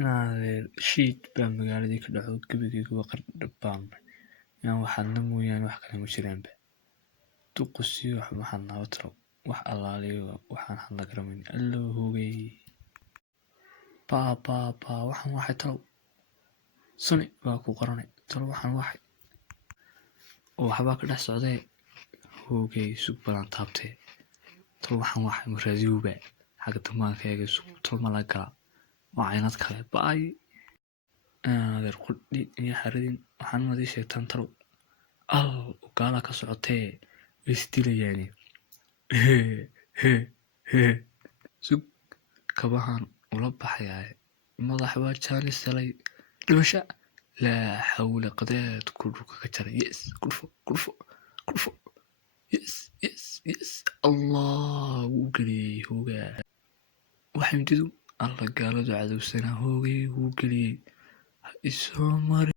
inaad shiid baa magaaladii ka dhaco gebigeyguba qardhabaanba inaan waxaadna mooyaane wax kale ma jiraanba duqsiyo waxaan naba talo wax allaaliyo waxaan hadla garamayn allow hoogay baa waxaan waxay talo suni baa ku qoranay talo waxaan waxay oo waxbaa ka dhex socdee hoogay sug balan taabtee talo waxaan waxay maraadiyowba xagga damaanka eega sug talo ma la gala waa caynad kale baay adeer qudhi iyo xaradin waxaan madii sheegtaan talo gaala ka socotee way isdilayaani sug kabahan ula baxayaa madax waa jaanis helay dhimasha laa xawla qadeed ku dhulka ka jaray yes kurfo yes allah wuu geliyey hoogaa waxay mididu alla gaaladu cadowsanaa hoogay wuu geliyey isoo mari